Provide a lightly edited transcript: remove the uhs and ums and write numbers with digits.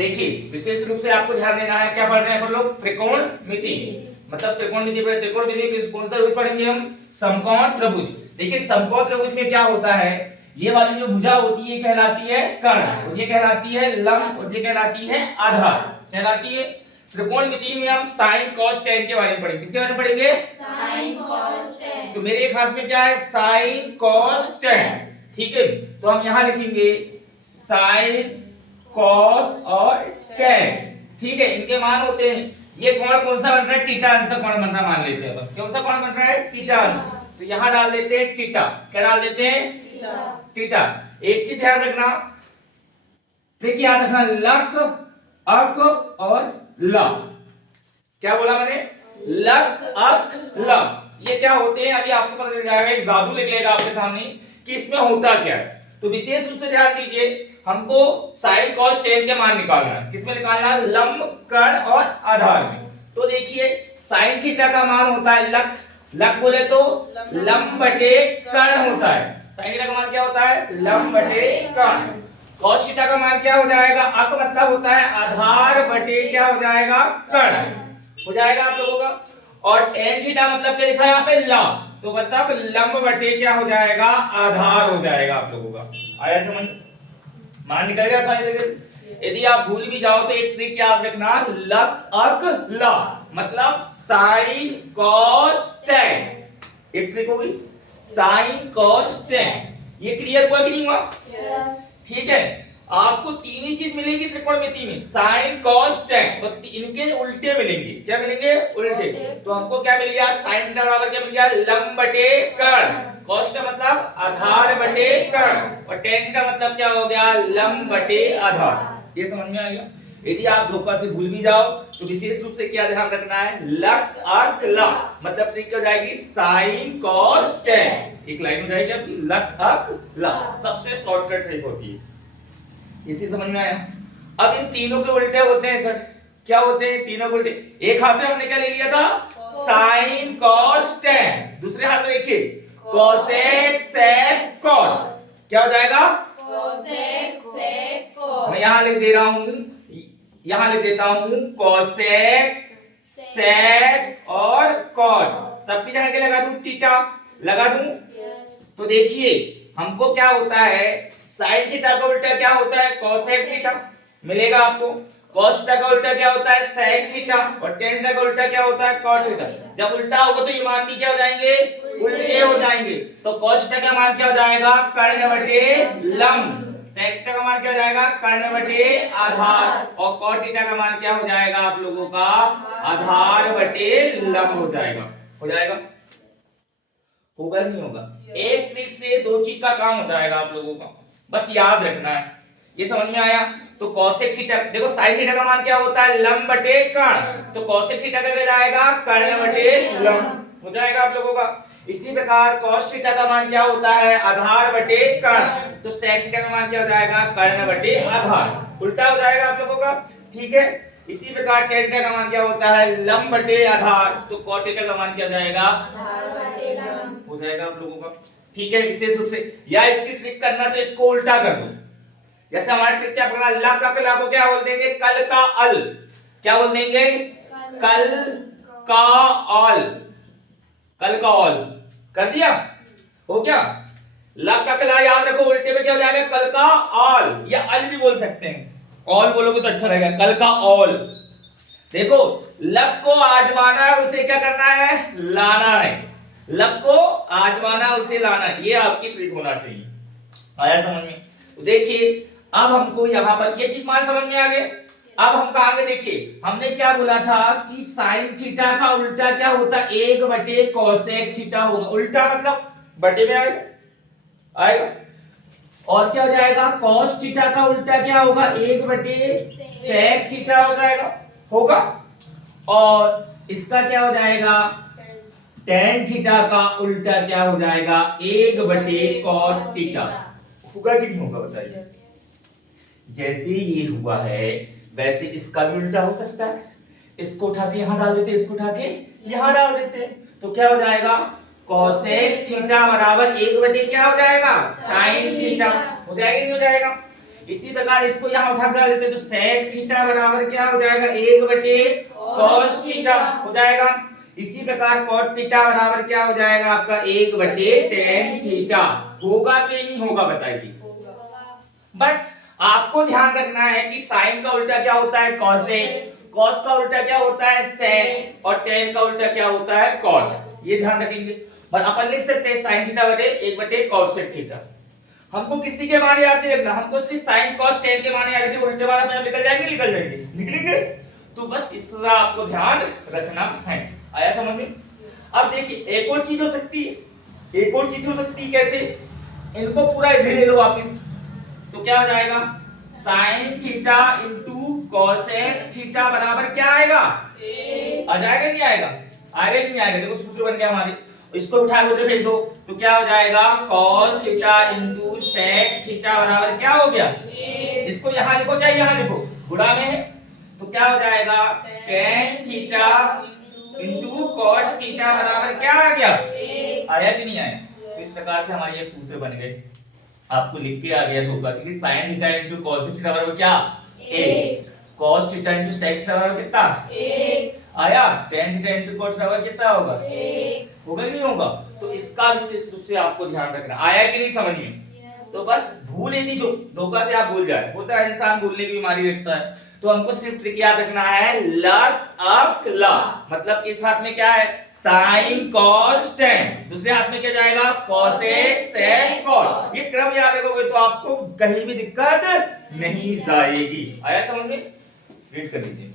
देखिए विशेष रूप से आपको ध्यान देना है, क्या पढ़ रहे हैं हम लोग, त्रिकोणमिति। मतलब त्रिकोणमिति पर त्रिकोणमिति किस कौन सा रूप पढ़ेंगे हम, समकोण त्रिभुज। देखिए समकोण त्रिभुज में क्या होता है, ये वाली जो भुजा होती है कहलाती है कर्ण, और ये कहलाती है लंब, और ये कहलाती है आधार, कहलाती है। त्रिकोणमिति में हम साइन कॉस टेन के बारे में पढ़ेंगे। किसके बारे में पढ़ेंगे, साइन कॉस टेन। तो मेरे एक हाथ में क्या है, साइन कॉस टेन, ठीक है। तो हम यहां लिखेंगे साइन कॉस और टेन, ठीक है। इनके मान होते हैं, ये कोण कौन सा बन रहा है, थीटा का कोण बन रहा मान लेते हैं। अब कौन सा कोण बन रहा है, थीटा। तो यहां डाल देते हैं थीटा, क्या डाल देते हैं, थीटा। एक चीज ध्यान रखना, ठीक, याद रखना, लक अक और ल। क्या बोला मैंने, लक अक ल, ये क्या होते हैं अभी आपको पता चल जाएगा, एक जादू निकलेगा आपके सामने कि इसमें होता क्या है। तो विशेष रूप से ध्यान दीजिए, हमको साइन कॉस टेन के मान निकालना है। किसमें निकालना है, लंब कर्ण और आधार में। तो देखिए साइन थीटा का मान होता है लक, लक बोले तो लंब बटे कर्ण होता है। साइन थीटा का मान क्या होता है, लंब बटे कर्ण। कॉस थीटा का मान क्या हो जाएगा, अक मतलब होता है आधार बटे क्या हो जाएगा, कर्ण हो जाएगा आप लोगों का। और टेन थीटा मतलब क्या लिखा है यहाँ पे, ला, तो मतलब लंब बटे क्या हो जाएगा, आधार हो जाएगा आप लोगों का। आया समझ, मान निकल गया सारी तरीके से। यदि आप भूल भी जाओ तो एक ट्रिक याद रखना, लक अक ला मतलब साइन कॉस टेन, एक ट्रिक होगी साइन कॉस टेन। ये क्लियर हुआ कि नहीं हुआ, ठीक है। आपको तीन ही चीज मिलेगी त्रिकोणमिति में, साइन कॉस टेन, और इनके उल्टे मिलेंगे। क्या मिलेंगे, उल्टे। तो हमको क्या मिल गया, साइन थीटा बराबर क्या मिल गया, लंब बटे कर्ण। कॉस थीटा मतलब आधार बटे कर्ण, और टेन थीटा मतलब क्या हो गया, लंब बटे आधार। ये समझ में आ गया। यदि आप धोखा से भूल भी जाओ तो विशेष रूप से क्या ध्यान रखना है, लक अक ला मतलब ट्रिक हो जाएगी साइन कॉस टेन, एक लाइन हो जाएगी आपकी, लक अक ला, सबसे शॉर्टकट ट्रिक होती है। इसी समझ में आया। अब इन तीनों के उल्टे होते हैं सर, क्या होते हैं तीनों के उल्टे। एक हाथ में हमने क्या ले लिया था, साइन कॉस टेन, दूसरे हाथ में देखिए कोसेक सेक कॉस, क्या हो जाएगा, कोसेक सेक कॉस। मैं यहां लिख दे रहा हूं, यहां लिख देता हूं कोसेक सेक और कॉट, सबकी जगह क्या लगा दूं, थीटा लगा दूं। तो देखिए हमको क्या होता है, साइन थीटा का उल्टा क्या होता है, कोसेक थीटा मिलेगा आपको। कॉस थीटा का उल्टा क्या होता है, सेक थीटा, और टेन थीटा का उल्टा क्या होता है, कॉट थीटा। जब उल्टा होगा तो ये मान भी क्या हो जाएंगे, उल्टे हो जाएंगे। तो कॉस थीटा का मान क्या हो जाएगा, कर्ण बटे लंब। सेक थीटा का मान क्या हो जाएगा, कर्ण बटे आधार। और कॉट थीटा का मान क्या हो जाएगा आप लोगों का, आधार बटे लंब हो जाएगा। हो जाएगा, होगा नहीं होगा, एक ट्रिक से दो चीज का काम हो जाएगा आप लोगों का, बस याद रखना है। ये समझ में आया। तो कोसेक थीटा, देखो साइन थीटा का मान क्या होता है, लंब बटे कर्ण, तो कोसेक थीटा का क्या जाएगा, कर्ण बटे लंब हो जाएगा आप लोगों का। इसी प्रकार cos थीटा का मान क्या होता है, आधार बटे कर्ण, तो sec थीटा का मान क्या हो जाएगा, कर्ण बटे आधार, उल्टा हो जाएगा आप लोगों का, ठीक है। इसी प्रकार tan थीटा का मान क्या होता है, लंब बटे आधार, तो cot थीटा का मान क्या हो जाएगा, आधार बटे लंब हो जाएगा आप लोगों का, ठीक है। विशेष रूप से या इसकी ट्रिक करना तो इसको उल्टा कर दो। जैसे हमारी ट्रिक क्या पढ़ा, ला का कला को क्या बोल देंगे, कल का अल, क्या बोल देंगे, कल का अल, कल का ऑल कर दिया, हो क्या। लक का कला याद रखो, उल्टे में क्या हो जाएगा, कल का ऑल, या अल भी बोल सकते हैं, ऑल बोलोगे तो अच्छा रहेगा, कल का ऑल। देखो लक को आजमाना है, उसे क्या करना है, लाना है, लक को आजमाना है, उसे लाना है, ये आपकी ट्रिक होना चाहिए। आया समझ में। तो देखिए अब हमको यहां पर ये चीज मान समझ में आ गए। अब हम आगे देखिए, हमने क्या बोला था कि साइन थीटा का उल्टा क्या होता है, 1 बटे कोसेक थीटा होगा, उल्टा मतलब बटे में आएगा, आएगा। और क्या हो जाएगा, कॉस थीटा का उल्टा क्या होगा, 1 बटे सेक थीटा हो जाएगा, होगा। और इसका क्या हो जाएगा, टेन थीटा का उल्टा क्या हो जाएगा, 1 बटे कॉट थीटा, होगा कि नहीं होगा बताइए। जैसे ये हुआ है वैसे इसका भी उल्टा हो सकता है, इसको उठा के यहां डाल देते, इसको उठा के यहां डाल देते, तो क्या हो जाएगा, कोसेक थीटा बराबर 1 बटे क्या हो जाएगा, साइन थीटा, हो जाएगा नहीं हो जाएगा। इसी प्रकार इसको यहाँ उठा कर देते हैं तो sec थीटा बराबर क्या हो जाएगा 1/cos cos थीटा हो जाएगा। इसी प्रकार cot थीटा बराबर क्या हो जाएगा आपका 1/tan थीटा। होगा कि नहीं होगा बताइए। बस आपको ध्यान रखना है कि साइन का उल्टा क्या होता है cosec, cos का उल्टा क्या होता है sec और tan का उल्टा क्या होता है cot। ये ध्यान रखेंगे। बस अपन लिख सकते हैं sin थीटा बटे 1/cosec थीटा। हमको किसी के माने याद नहीं रखना, हमको सिर्फ sin cos tan के माने याद रखिए। उल्टे वाला पे निकल जाएंगे निकलेंगे। तो बस इसका आपको ध्यान रखना है। आया समझ में? अब देखिए एक और चीज हो सकती है, एक और चीज हो सकती है। कैसे? इनको पूरा इधर ले लो वापस, तो क्या हो जाएगा sin theta into cosec theta बराबर क्या आएगा? आ जाएगा नहीं आएगा? आएगा नहीं आएगा? देखो सूत्र बन गया हमारे। इसको उठा के उधर भेज दो तो क्या हो जाएगा cos theta into sec theta बराबर क्या हो गया? इसको यहाँ लिखो चाहे यहाँ लिखो, गुणा में है तो क्या हो जाएगा tan theta into cot theta बराबर क्या आ गया? आया कि नहीं आया? तो इस प्रकार से हमारे ये सूत्र बन गए। आपको लिख के आ गया धोखा से कि sin theta into cos theta बराबर क्या? a। cos theta into sec theta बराबर कितना? आया। tan theta into cot theta बराबर कितना होगा? होगा कि नहीं होगा? तो इसका विशेष रूप से आपको ध्यान रखना। आया कि नहीं समझ में? तो बस भूल ही दीजिए, धोखा से आप भूल जाए। होता है इंसान भूलने की बीमारी रखता है, तो हमको सिर्फ ट्रिक याद रखना है लक अप ला। मतलब इस हाथ में क्या है? साइन कॉस टेन, दूसरे हाथ में क्या जाएगा? cosec sec cot। ये क्रम याद रखोगे तो आपको कहीं भी दिक्कत नहीं जाएगी। आया समझ में? रीड कर लीजिए।